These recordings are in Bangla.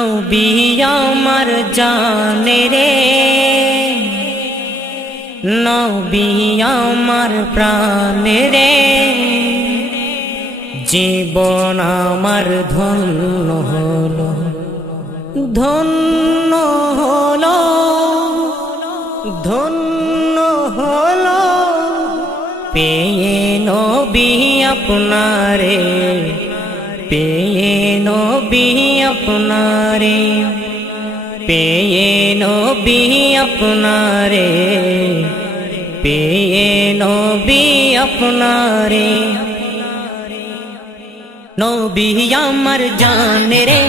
নবী আমার জানে রে, নবী আমার প্রাণে রে, জীবন আমার ধন্য হলো, ধন্য হলো, ধন্য হলো পেয়ে নবী আপনারে, পেয়ে নবী আপনারে, পেয়ে নবী আপনারে, পেয়ে নবী আপনারে। নবী আমার জানে রে,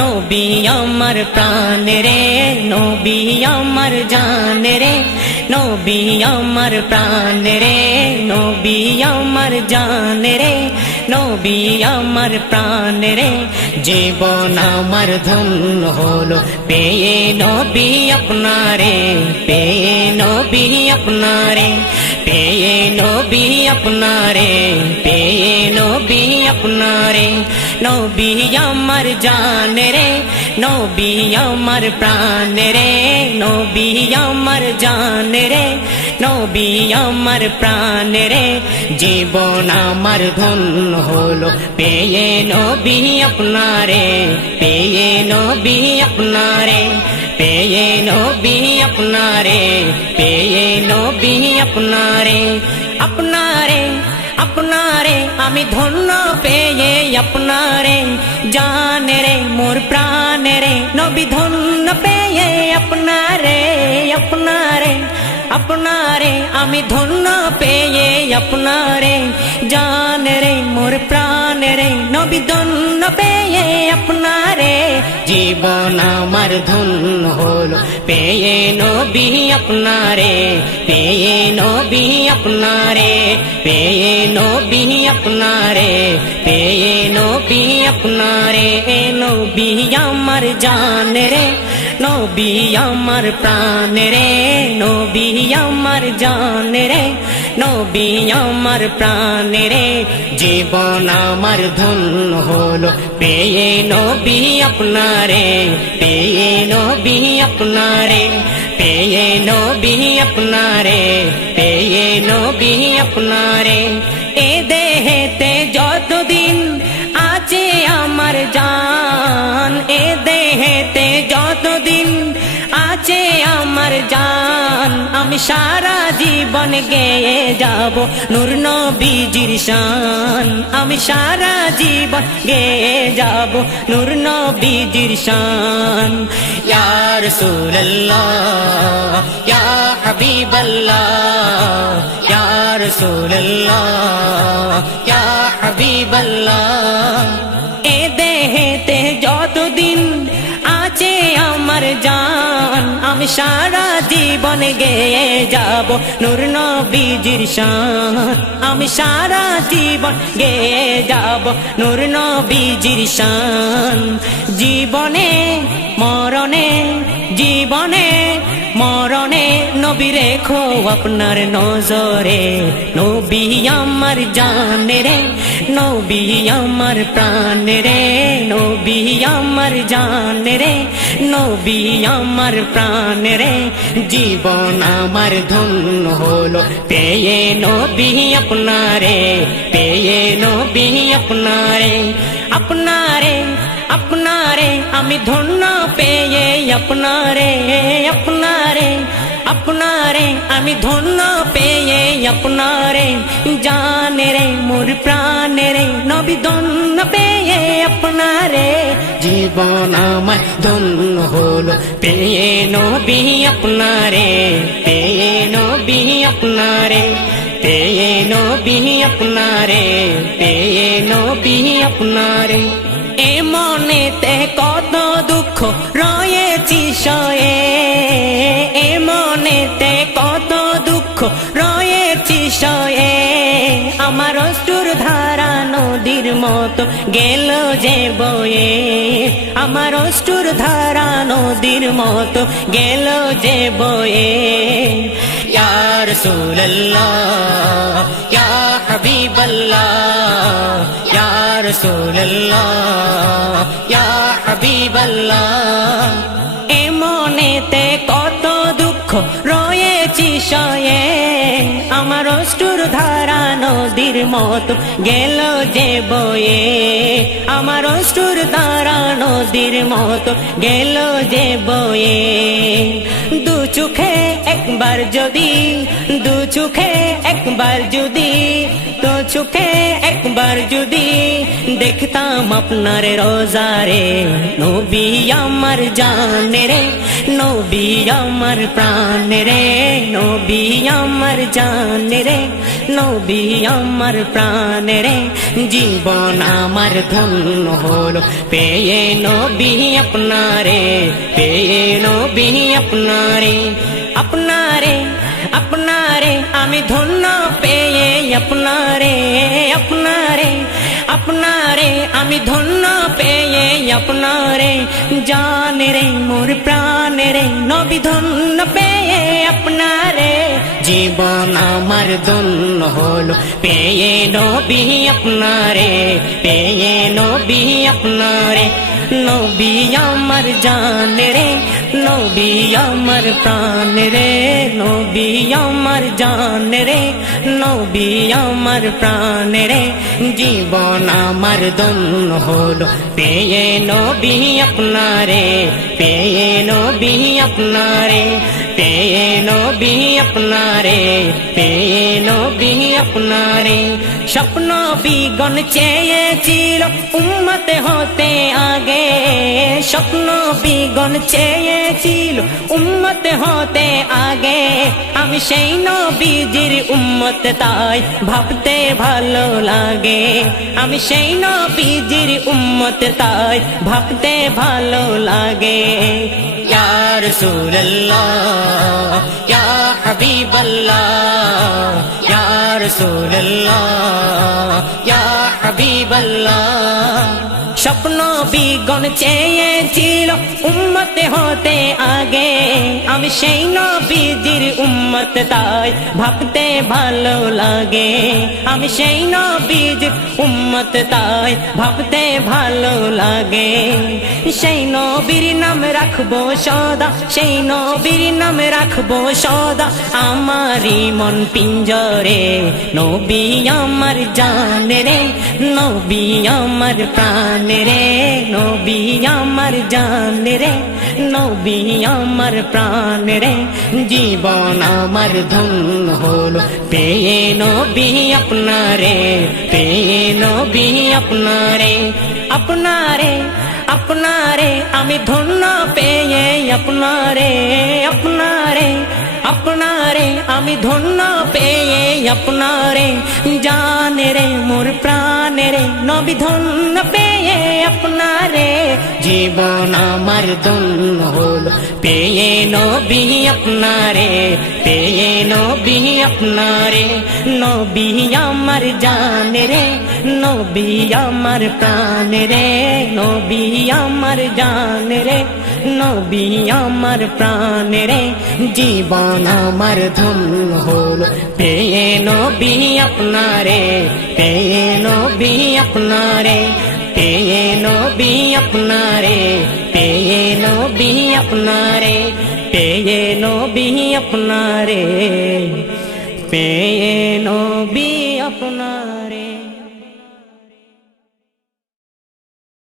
নবী আমার প্রাণে রে, নবী আমার জানে রে, নবী আমার প্রাণে রে, নবী আমার জানে রে, নবী আমার প্রাণে রে, জীবন আমার ধন্য হলো পেয়ে নবী আপনারে, পেয়ে নবী আপনারে, পেয়ে নবী আপনারে, পেয়ে নবী আপনারে। নবী আমার জানে রে, নবী আমার প্রাণে রে, নবী আমার জানে রে, নবী আমার প্রাণে রে, জীবন আমার ধন্য হলো পেয়ে নবী আপনারে, পেয়ে নবী আপনারে, পেয়ে নবী আপনারে, পেয়ে নবী আপনারে। আপনারে আপনারে আমি ধন্য পেয়ে আপনারে, জানে রে মোর প্রাণে রে, নবী ধন্য পেয়ে আপনারে, আপনারে আপনারে আমি ধন্য পেয়ে আপনারে, জানে রে মোর প্রাণে রে, নবী ধন্য পেয়ে আপনারে, জীবন আমার ধন্য হলো পেয়ে নবী আপনারে, পেয়ে নবী আপনারে, পেয়ে নবী আপনারে, পেয়ে নবী আপনারে। নবী আমার জানে রে, নবী আমার প্রাণে রে, নবী আমার জানে রে, নবী আমার প্রাণে রে, জীবন আমার ধন্য হলো পেয়ে নবী আপনারে, পেয়ে নবী আপনারে, পেয়ে নবী আপনারে, পেয়ে নবী আপনারে। এ দেহেতে যতদিন আছে আমার জান, এ দেহেতে যতদিন আছে আমার জান, আমি সারা জীবন গেয়ে যাব নূর নবীজির শান, আমি সারা জীবন গেয়ে যাব নূর নবীজির শান। ইয়া রাসূলুল্লাহ ইয়া হাবিবাল্লাহ, ইয়া রাসূলুল্লাহ ইয়া হাবিবাল্লাহ। এ দেহেতে যতদিন আছে আমার জান, আমি সারা জীবন গেয়ে যাব নূর নবীজির শান, আমি সারা জীবন গেয়ে যাব নূর নবীজির শান। জীবনে মরণে, জীবনে মরণে নবী রেখো আপনার নজরে, নবী আমার জানে রে, নবী আমার প্রাণে রে, নবী আমার জানে রে, নবী আমার প্রাণে রে, জীবন আমার ধন্য হলো পেয়ে নবী আপনারে, পেয়ে নবী আপনারে। আপনারে আপনারে আমি ধন্য পেয়ে আপনারে, আপনারে আপনারে আমি ধন্য পেয়ে আপনারে, জানে রে মোর প্রাণে রে, নবী ধন্য পেয়ে আপনারে, জীবন আমার ধন্য হলো পেয়ে নবী আপনারে, পেয়ে নবী আপনারে, পেয়ে নবী আপনারে, পেয়ে নবী আপনারে। এ মনেতে কত দুঃখ রয়েছি সয়ে, এ মনেতে কত দুঃখ রয়েছি সয়ে, আমার অশ্রুর ধারা নদীর মতো গেল যে বয়ে, আমার অশ্রুর ধারা নদীর মতো গেল যে বয়ে। ইয়া রাসূলুল্লাহ ইয়া হাবিবাল্লাহ, ইয়া রাসূলুল্লাহ ইয়া হাবিবাল্লাহ এ মনেতে কত দুঃখ রয়েছি সয়ে আমার অশ্রুর ধারা নদীর মতো গেল যে বয়ে আমার অশ্রুর ধারা নদীর মতো গেল যে বয়ে দু চোখে একবার যদি দু চোখে একবার যদি তো চোখে একবার যদি দেখতাম আপনার রোজারে নবী আমার জানে রে নবী আমার প্রাণ রে নবী আমার জানে রে নবী আমার প্রাণ রে জীবন আমার ধন্য হলো পেয়ে নবী আপনারে পেয়ে নবী আপনারে আপনারে আপনারে আমি ধন্য পেয়ে আপনারে আপনারে আপনারে আমি ধন্য পেয়ে আপনারে জানে রে মোর প্রাণে রে নবী ধন্য পেয়ে আপনারে জীবন আমার ধন্য হলো পেয়ে নবী আপনারে পেয়ে নবী আপনারে নবী আমার জানে রে নবী আমার প্রাণ রে নবী আমার জান রে নবী আমার প্রাণ রে জীবন আমার ধন্য হলো পেয়ে নবী আপনারে পেয়ে নবী আপনারে পেয়ে নবী আপনারে পেয়ে নবী আপনারে স্বপ্ন বিগণ চেয়েছিল উম্মত হতে আগে স্বপ্ন বিগণ চেয়েছিল উম্মত হতে আগে আমি সেই নবীজির উম্মত তাই ভাবতে ভালো লাগে আমি সেই নবীজির উম্মত তাই ভাবতে ভালো লাগে ইয়া রাসূলুল্লাহ ইয়া হাবিবাল্লাহ ইয়া রাসূলুল্লাহ ইয়া হাবিবাল্লাহ স্বপ্ন বিগণ চেয়েছিল উম্মত হতে আগে আমি সেই নবীজির উম্মত তাই ভাবতে ভালো লাগে আমি সেই নবীজির উম্মত তাই ভাবতে ভালো লাগে সেই নবীর নাম রাখবো সদা সেই নবীর নাম রাখবো সদা আমারই মন পিঞ্জরে নবী আমার জান রে নবী আমার প্রাণ রে নবী আমার জান রে নবী আমার প্রাণ রে জীবন আমার ধন্য হলো পেয়ে নবী আপনারে পেয়ে নবী আপনারে আপনারে আপনারে আমি ধন্য পেয়ে আপনারে আপনারে আপনারে আমি ধন্য পেয়ে আপনারে জানে রে মোর প্রাণে রে নবী ধন্য পেয়ে আপনারে জীবন আমার ধন্য হলো পেয়ে নবী আপনারে পেয়ে নবী আপনারে নবী আমার জানে রে নবী আমার প্রাণে রে নবী আমার জানে রে নবী আমার প্রাণে রে জীবন আমার ধন্য হলো পেয়ে নবী আপনারে পেয়ে নবী আপনারে পেয়ে নবী আপনারে পেয়ে নবী আপনারে পেয়ে নবী আপনারে পেয়ে